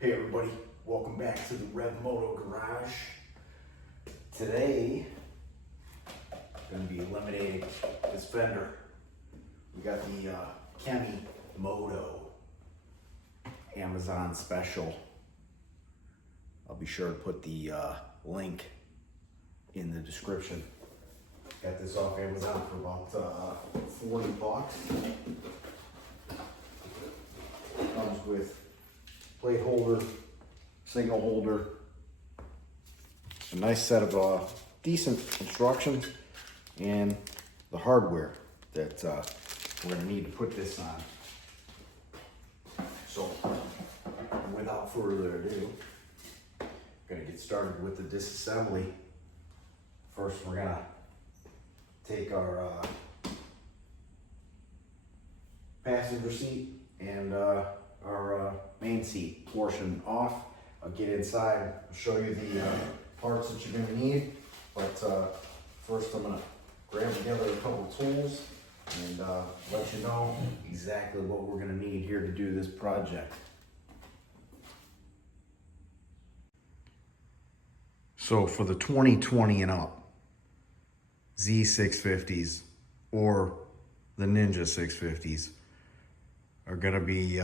Hey everybody, welcome back to the Moto Garage. Today, I'm going to be eliminating this Fender. We got the Kemimoto Amazon special. I'll be sure to put the link in the description. Got this off Amazon for about 40 bucks. Comes with plate holder, signal holder, a nice set of decent instructions, and the hardware that we're going to need to put this on. So, without further ado, I'm going to get started with the disassembly. First, we're going to take our passenger seat and our main seat portion off. I'll get inside, I'll show you the parts that you're going to need, but first I'm going to grab together a couple tools and let you know exactly what we're going to need here to do this project. So for the 2020 and up Z650s or the Ninja 650s are going to be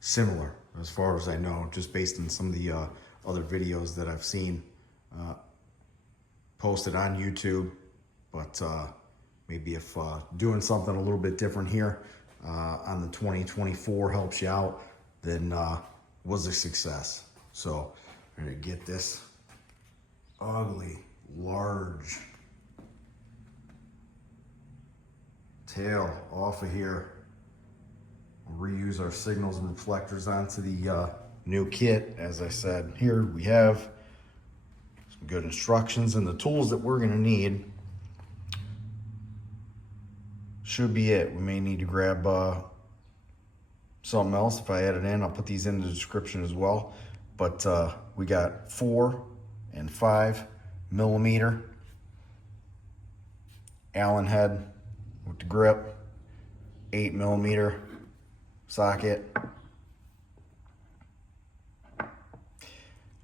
similar as far as I know, just based on some of the other videos that I've seen posted on YouTube. But maybe if doing something a little bit different here on the 2024 helps you out, then was a success. So I'm gonna get this ugly, large tail off of here. We'll reuse our signals and reflectors onto the new kit. As I said, here we have some good instructions, and the tools that we're gonna need should be it. We may need to grab something else. If I add it in, I'll put these in the description as well. But we got 4 and 5 millimeter Allen head with the grip, 8 millimeter socket,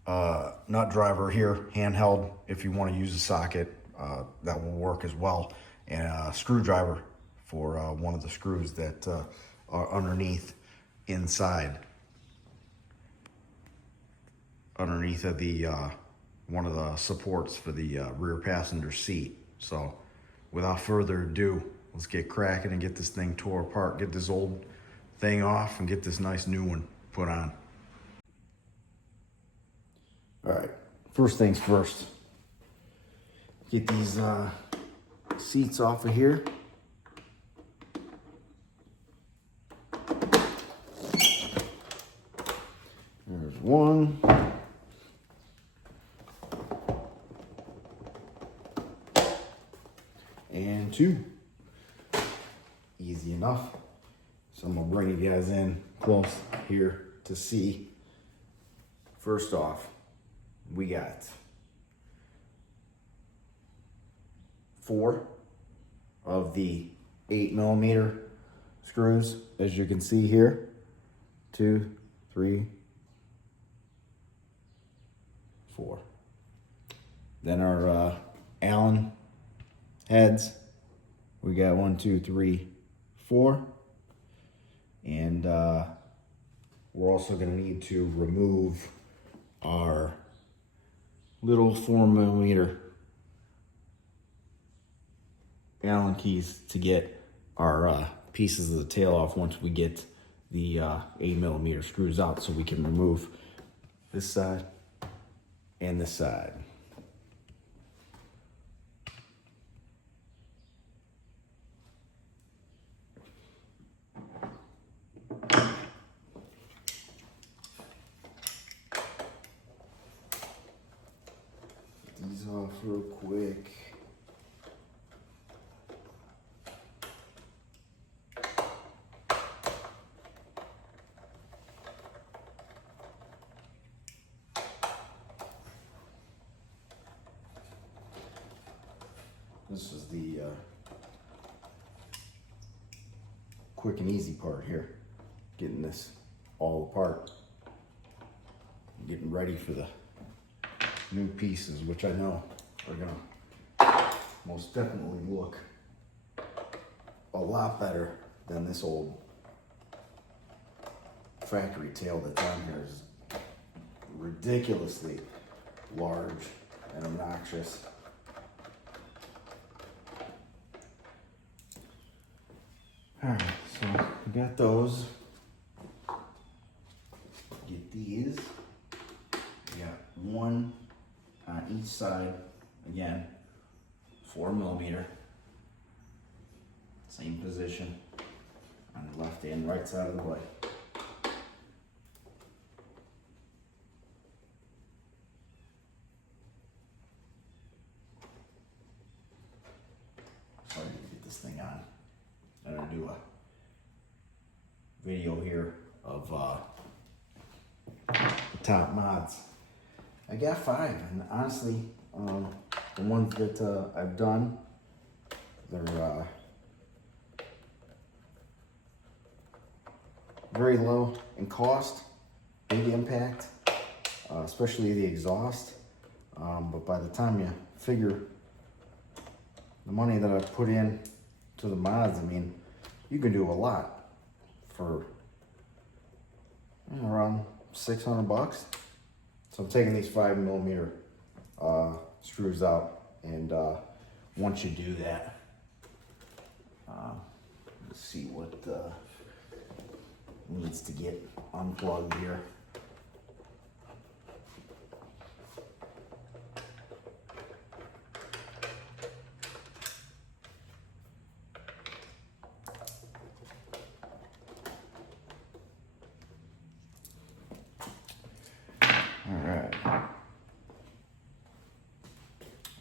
nut driver here, handheld. If you want to use a socket, that will work as well, and a screwdriver for one of the screws that are underneath of the one of the supports for the rear passenger seat. So without further ado, let's get cracking and get this thing tore apart, get this old thing off and get this nice new one put on. All right, first things first, get these seats off of here. There's one. And 2. Easy enough. So I'm gonna bring you guys in close here to see. First off, we got 4 of the 8 millimeter screws, as you can see here. 2, 3, 4. Then our Allen heads, we got 1, 2, 3, 4. And we're also going to need to remove our little 4 millimeter Allen keys to get our pieces of the tail off once we get the 8 millimeter screws out, so we can remove this side and this side. These off real quick. This is the quick and easy part here, getting this all apart. getting ready for the new pieces, which I know are gonna most definitely look a lot better than this old factory tail that's on here. Is ridiculously large and obnoxious. Alright, so we got those. Get these. We got one on each side. Again, 4mm. Same position on the left and right side of the blade. So I need to get this thing on. I'm gonna do a video here of the top mods. I got 5, and honestly, the ones that I've done, they're very low in cost, big impact, especially the exhaust. But by the time you figure the money that I've put in to the mods, I mean, you can do a lot for around $600. So I'm taking these 5mm screws out, and once you do that, let's see what needs to get unplugged here. All right,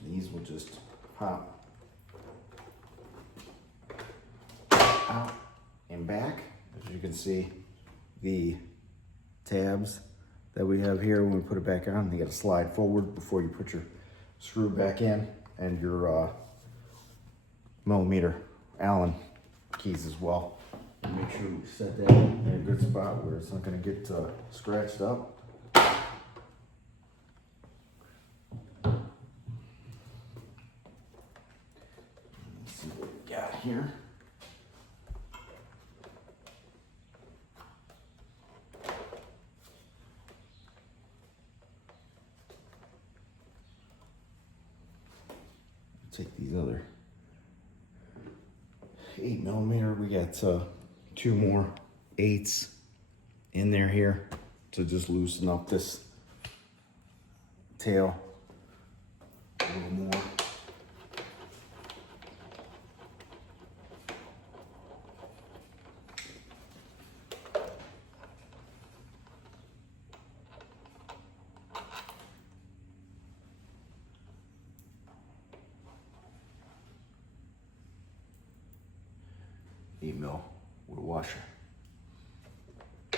these will just pop out and back. As you can see, the tabs that we have here, when we put it back on, you got to slide forward before you put your screw back in, and your millimeter Allen keys as well. And make sure we set that in a good spot where it's not going to get scratched up. Let's see what we got here. Take these other 8mm. We got 2 more 8s in there here to just loosen up this tail a little more. Mil with a washer. I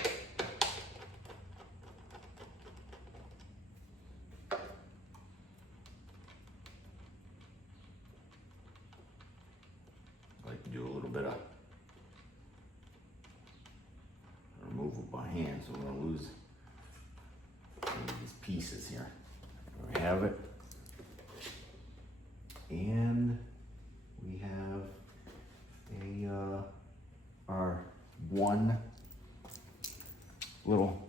like to do a little bit of removal by hand, so we're going to lose some of these pieces here. There we have it. And we have our one little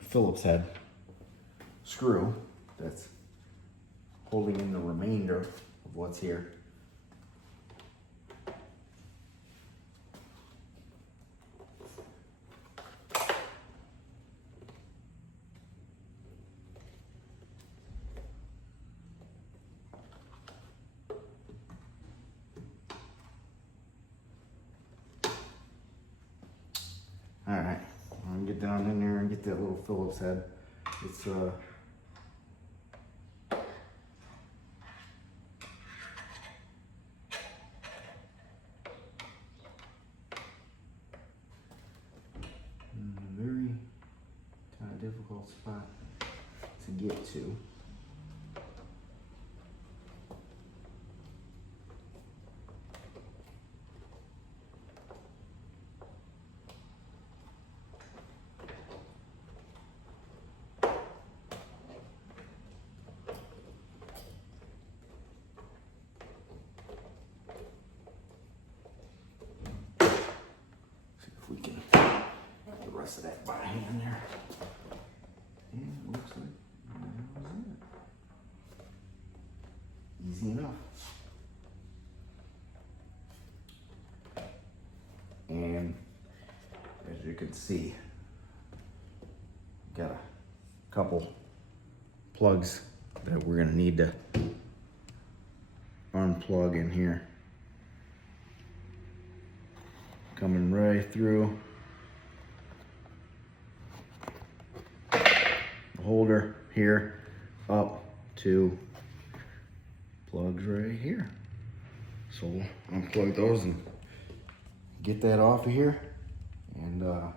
Phillips head screw that's holding in the remainder of what's here. All right, I'm gonna get down in there and get that little Phillips head. It's a very kind of difficult spot to get to. rest of that by hand there. And it looks like that was it. Easy enough. And as you can see, got a couple plugs that we're gonna need to unplug in here. Coming right through the holder here up to plugs right here. So we'll unplug those and get that off of here. And perfect.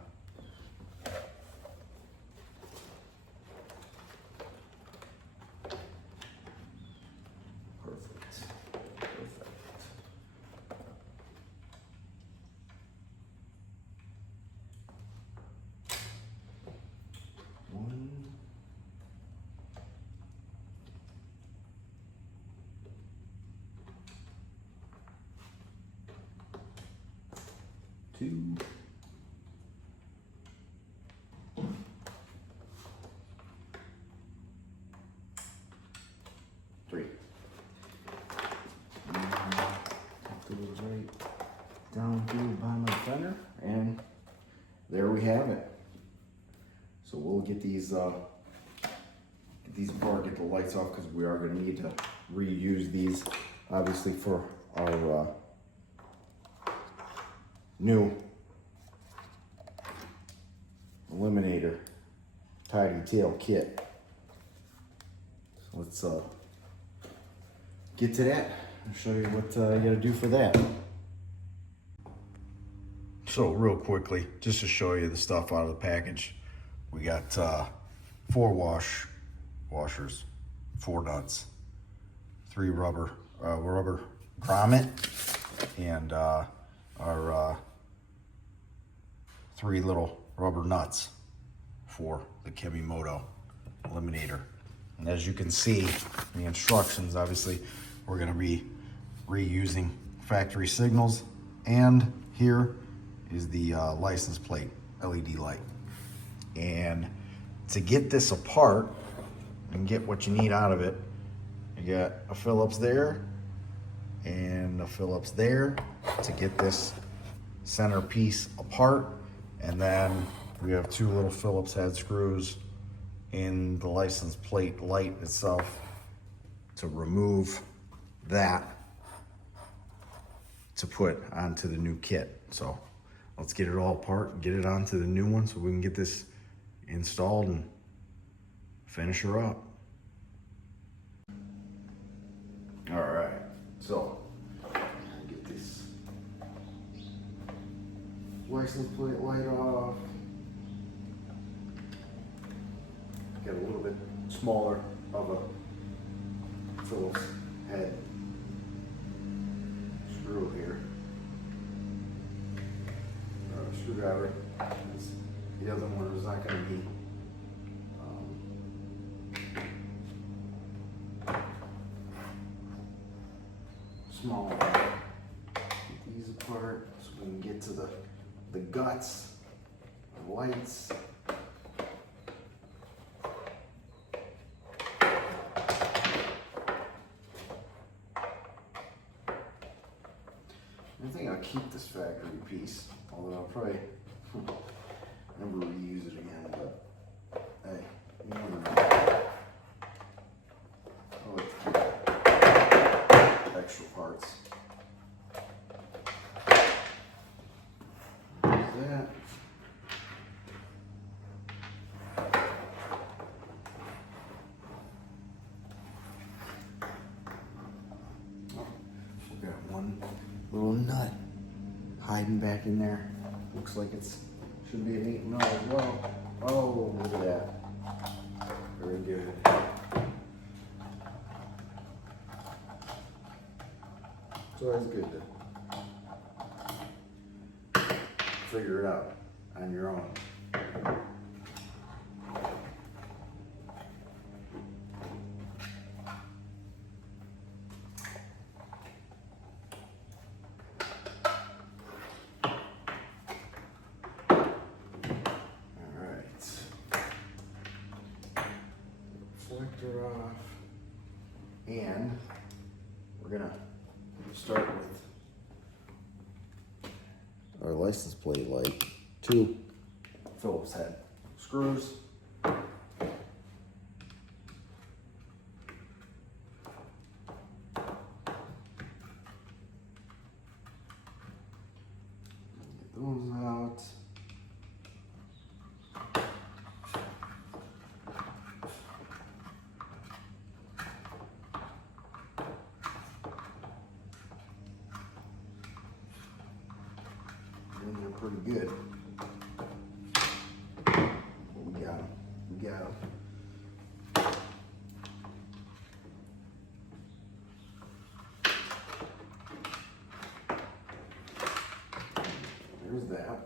One, two, three. And put those right down here by my Fender, and there we have it. So we'll get these apart, get the lights off, because we are going to need to reuse these, obviously, for our new Eliminator tidy tail kit. So let's get to that and show you what you got to do for that. So real quickly, just to show you the stuff out of the package, we got 4 washers, 4 nuts, 3 rubber grommet, and our 3 little rubber nuts for the Kemimoto Eliminator. And as you can see in the instructions, obviously we're going to be reusing factory signals, and here is the license plate LED light. And to get this apart and get what you need out of it, you got a Phillips there and a Phillips there to get this center piece apart. And then we have 2 little Phillips head screws in the license plate light itself to remove that to put onto the new kit. So let's get it all apart and get it onto the new one so we can get this installed and finish her up. All right, so get this license plate light off. Get a little bit smaller of a Phillips head screw here. Screwdriver. The other one is not going to be small. Get these apart so we can get to the guts, the lights. I think I'll keep this factory piece, although I'll probably never reuse it again, but hey, you never know. I like to keep extra parts. There's that. Oh, we got one little nut hiding back in there. Looks like it's should be an 8 nut as well. Oh, look at that. Very good. It's always good to figure it out on your own. protector off. And we're gonna start with our license plate light. 2 Phillips head screws. Get those out. And they're pretty good. We got them. We got them. There's that.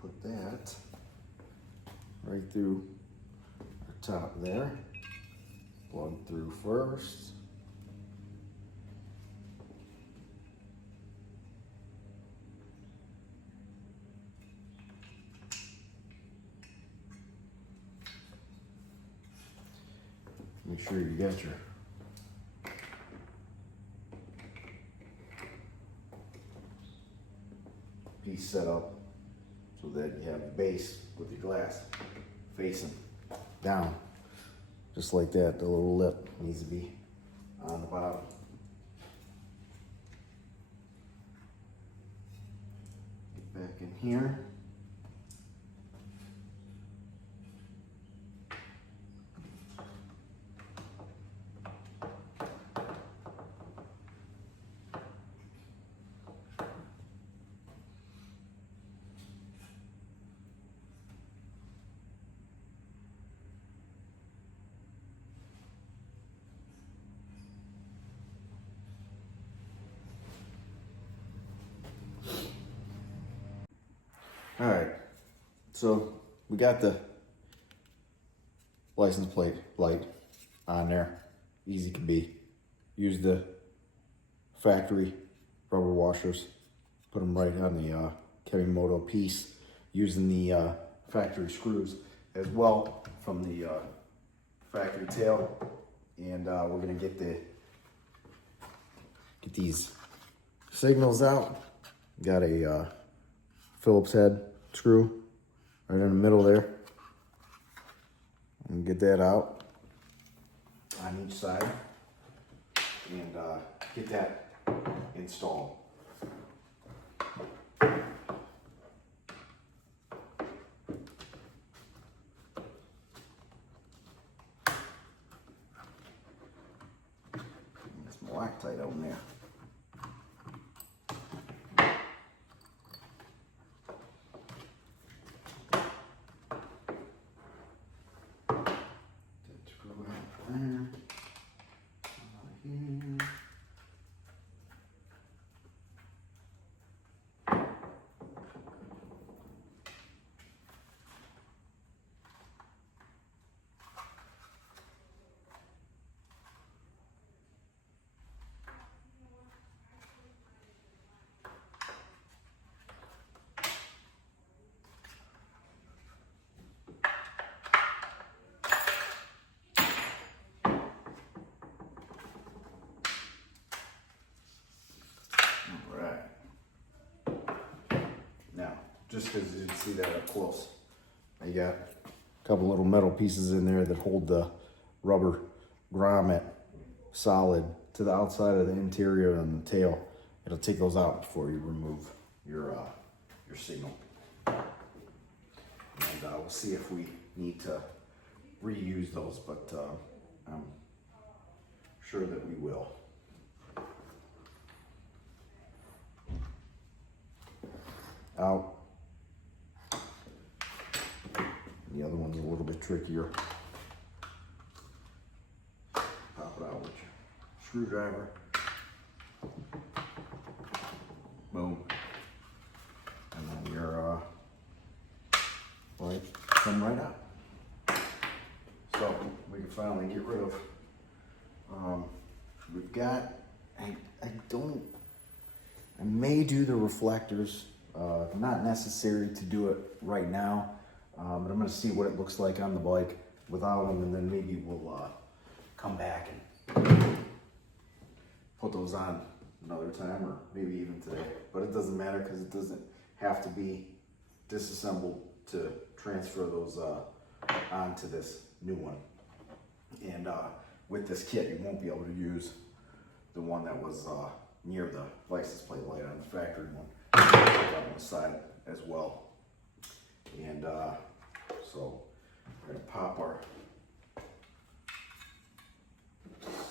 Put that right through our top there. Plug through first. Make sure you got your piece set up so that you have the base with your glass facing down. Just like that, the little lip needs to be on the bottom. Get back in here. All right, so we got the license plate light on there. Easy can be. Use the factory rubber washers. Put them right on the Kemimoto piece using the factory screws as well from the factory tail. And we're gonna get these signals out. Got a Phillips head screw right in the middle there. And get that out on each side and get that installed. Some loctite on there. Just because you didn't see that up close. I got a couple little metal pieces in there that hold the rubber grommet solid to the outside of the interior and the tail. It'll take those out before you remove your signal. And we'll see if we need to reuse those, but I'm sure that we will. Out. The other one's a little bit trickier. Pop it out with your screwdriver. Boom. And then your light come right out. So we can finally get rid of, we've got I may do the reflectors. Not necessary to do it right now, but I'm gonna see what it looks like on the bike without them, and then maybe we'll come back and put those on another time, or maybe even today. But it doesn't matter because it doesn't have to be disassembled to transfer those onto this new one. And with this kit, you won't be able to use the one that was near the license plate light on the factory one. On the side as well. And so we're gonna pop our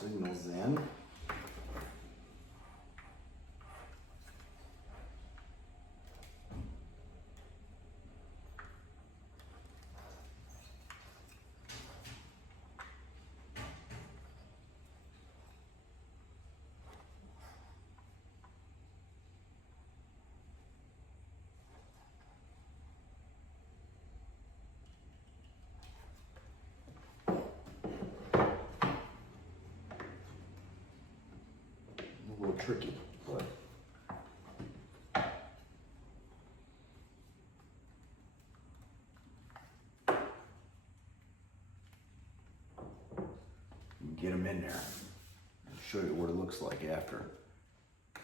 signals in. A little tricky, but get them in there and show you what it looks like after. I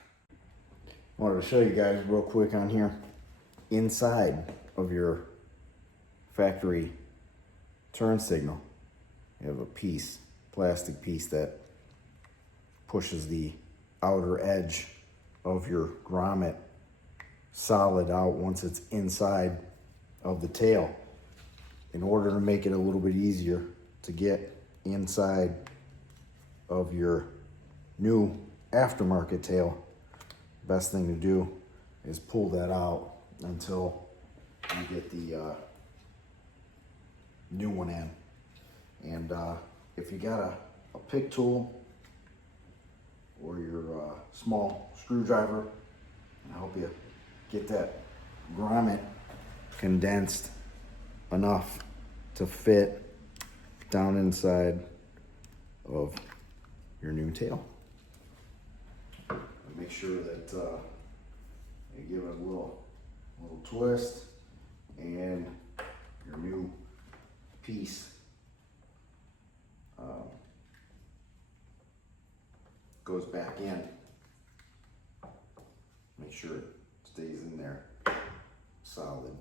wanted to show you guys real quick on here, inside of your factory turn signal, you have a piece, plastic piece that pushes the outer edge of your grommet solid out once it's inside of the tail. In order to make it a little bit easier to get inside of your new aftermarket tail, best thing to do is pull that out until you get the new one in. And if you got a pick tool or your small screwdriver, I'll help you get that grommet condensed enough to fit down inside of your new tail. Make sure that you give it a little twist, and your new piece goes back in. Make sure it stays in there solid.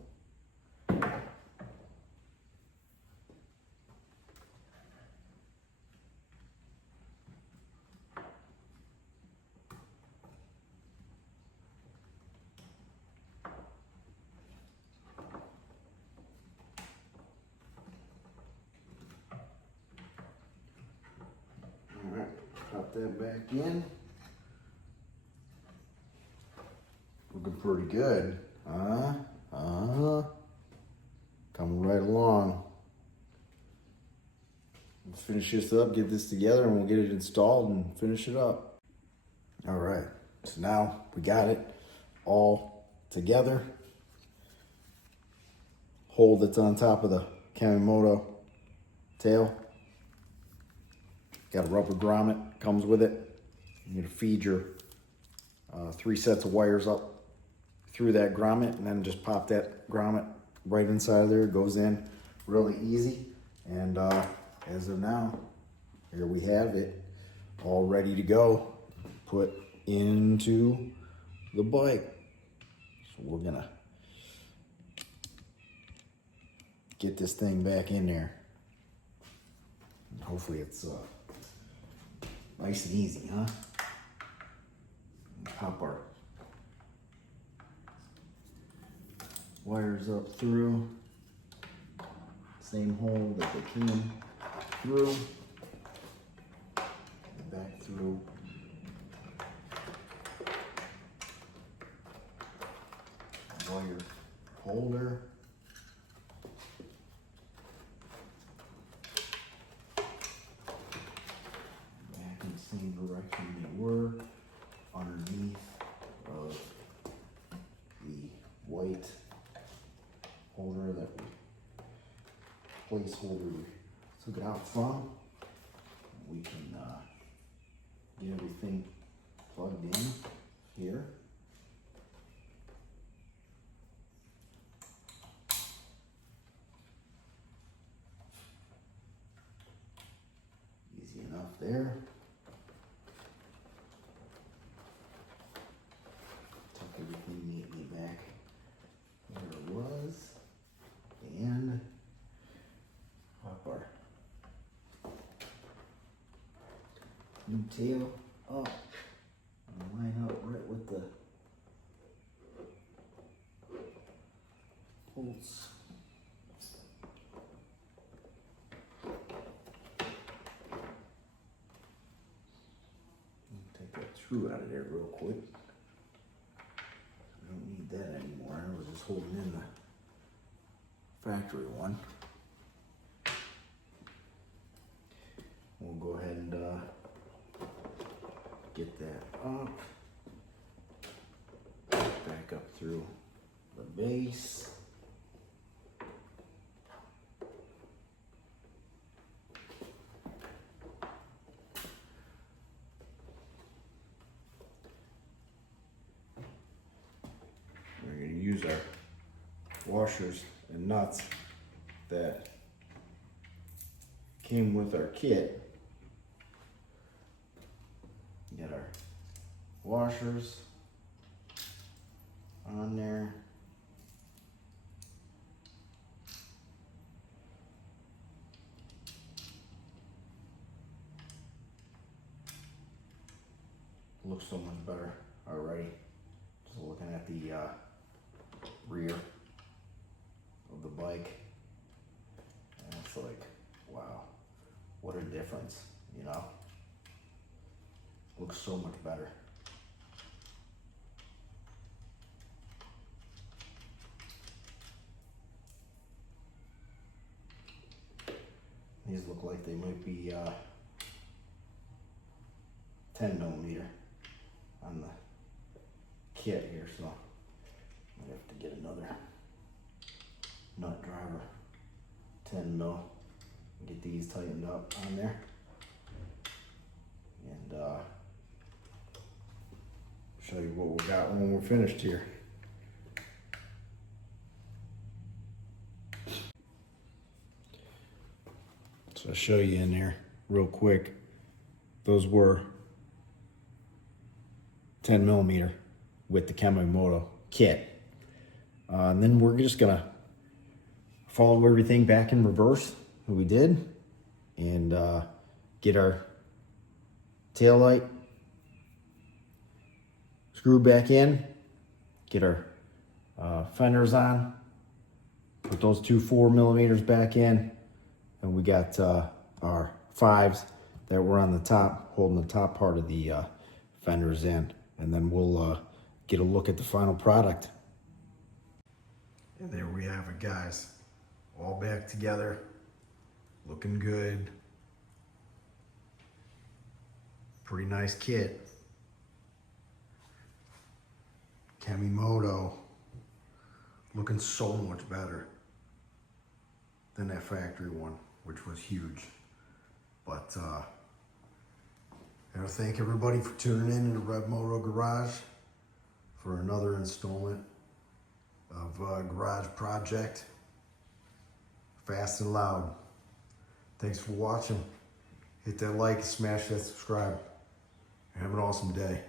Pop that back in. Looking pretty good. Coming right along. Let's finish this up, get this together, and we'll get it installed and finish it up. All right, so now we got it all together. Hole that's on top of the Kemimoto tail. Got a rubber grommet, comes with it. You're gonna feed your 3 sets of wires up through that grommet, and then just pop that grommet right inside of there. It goes in really easy. And as of now, here we have it, all ready to go, put into the bike. So we're gonna get this thing back in there. And hopefully it's nice and easy, huh? Pop our wires up through. Same hole that they came through. And back through. Wire holder. Same direction they were, underneath of the white holder that we placeholder we took it out from. We can get everything plugged in here. Easy enough there. Tuck everything neatly back where it was. And pop our new tail up and line up right with the bolts. Take that screw out of there real quick. We don't need that anymore. I was just holding in the factory one. We'll go ahead and get that up, back up through the base. We're going to use our washers and nuts that came with our kit. Get our washers on there. Looks so much better already. Just looking at the rear of the bike, and it's like, wow, what a difference, you know? Looks so much better. These look like they might be 10 millimeter on the kit here, so I have to get another nut driver, 10 mil, get these tightened up on there, and show you what we got when we're finished here. So I'll show you in there real quick. Those were 10 millimeter with the Kemimoto kit. And then we're just gonna follow everything back in reverse that we did, and get our tail light screw back in, get our fenders on, put those two 4 millimeters back in, and we got our 5s that were on the top, holding the top part of the fenders in, and then we'll get a look at the final product. And there we have it, guys, all back together, looking good. Pretty nice kit. Kemimoto, looking so much better than that factory one, which was huge. But I want to thank everybody for tuning in to Rev Moto Garage for another installment of Garage Project, Fast and Loud. Thanks for watching. Hit that like, smash that subscribe. Have an awesome day.